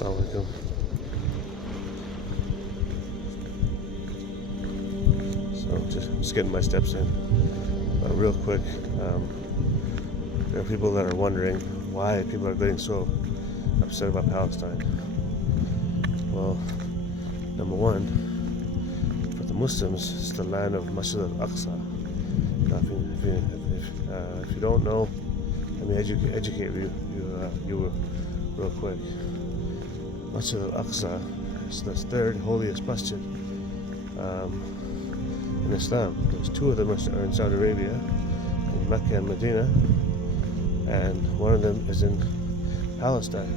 Assalamu alaikum. So just getting my steps in. Real quick, there are people that are wondering why people are getting so upset about Palestine. Well, number one, for the Muslims, it's the land of Masjid al-Aqsa. Now, if you don't know, let me educate you real quick. Masjid al-Aqsa is the third holiest masjid in Islam. There's two of them are in Saudi Arabia, in Mecca and Medina, and one of them is in Palestine,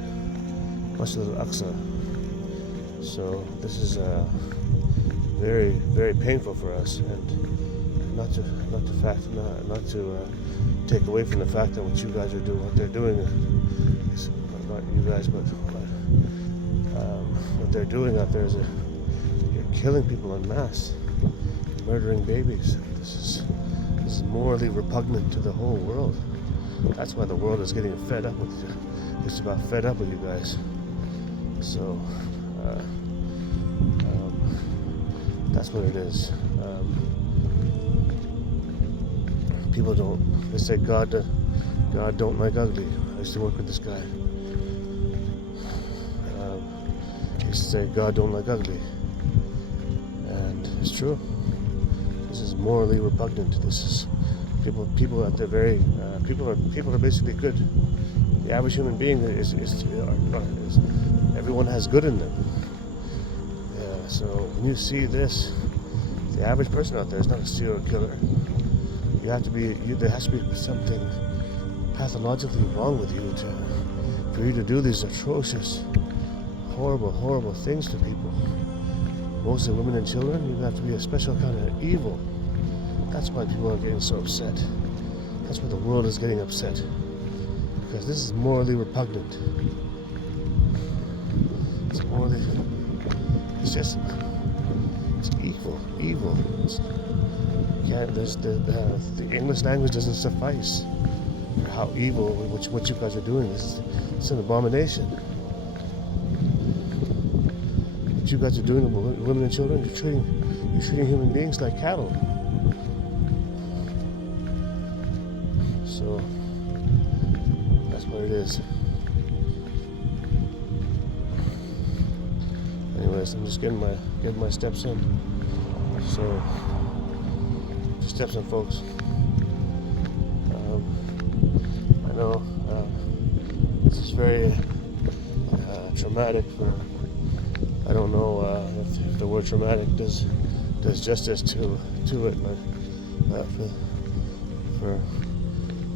Masjid al-Aqsa. So this is very, very painful for us, and not to take away from the fact that what you guys are doing, what they're doing, is not you guys, but what they're doing out there is you're killing people en masse, murdering babies. This is morally repugnant to the whole world. That's why the world is getting fed up with you. It's about fed up with you guys. So that's what it is. People they say God don't like ugly. I used to work with this guy. He used to say God don't like ugly, and it's true. This is morally repugnant. This is people at the very people are basically good. The average human being is everyone has good in them. Yeah. So when you see this, the average person out there is not a serial killer. There has to be something pathologically wrong with you for you to do these atrocious, horrible things to people. Mostly women and children. You have to be a special kind of evil. That's why people are getting so upset. That's why the world is getting upset. Because this is morally repugnant. It's evil. The English language doesn't suffice for how evil what you guys are doing. It's an abomination. What you guys are doing with women and children, you're treating human beings like cattle. So that's what it is. Anyways, I'm just getting my steps in. So steps in, folks. I know this is very traumatic for. I don't know if the word traumatic does justice to it, but for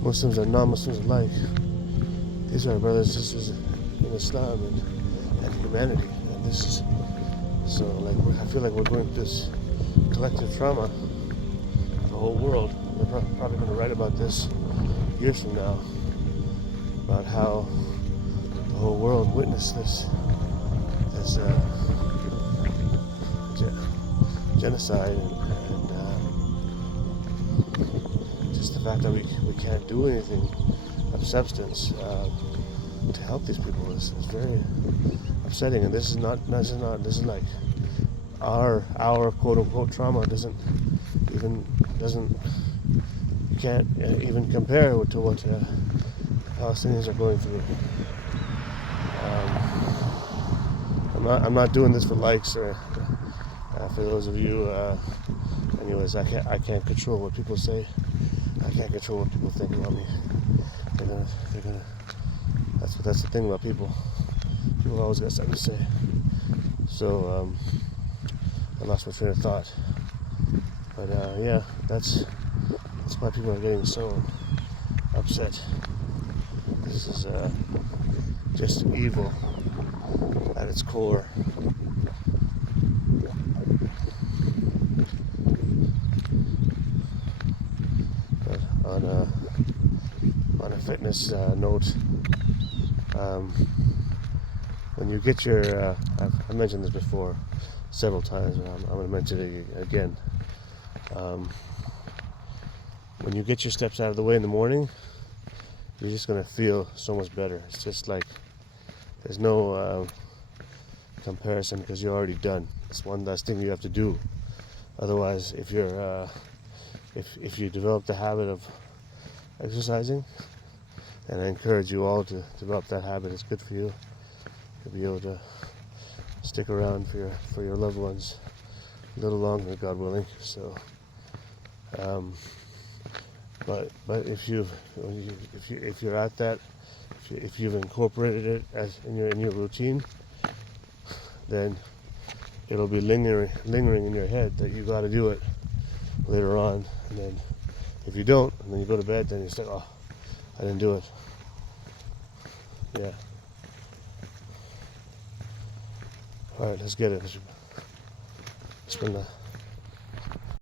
Muslims and non-Muslims alike, these are brothers and sisters in Islam and humanity, and this is so I feel like we're going through this collective trauma. The whole world. They're probably going to write about this years from now, about how the whole world witnessed this genocide and just the fact that we can't do anything of substance to help these people is very upsetting. And this is like our quote unquote trauma can't even compare to what Palestinians are going through. I'm not doing this for likes or for those of you. Anyways, I can't control what people say. I can't control what people think about me. They're gonna. That's the thing about people. People always got something to say. So I lost my train of thought. But yeah, that's why people are getting so upset. This is just evil at its core. But on a fitness note, when you get your, I've mentioned this before several times, but I'm going to mention it again. When you get your steps out of the way in the morning, you're just going to feel so much better. It's just like there's no comparison because you're already done. It's one less thing you have to do. Otherwise, if you develop the habit of exercising, and I encourage you all to develop that habit, it's good for you to be able to stick around for your loved ones a little longer, God willing. So, but if you're at that, if you've incorporated it as in your routine, then it'll be lingering in your head that you got to do it later on. And then if you don't, and then you go to bed, then you say, "Oh, I didn't do it." Yeah. All right, let's get it. Bismillah.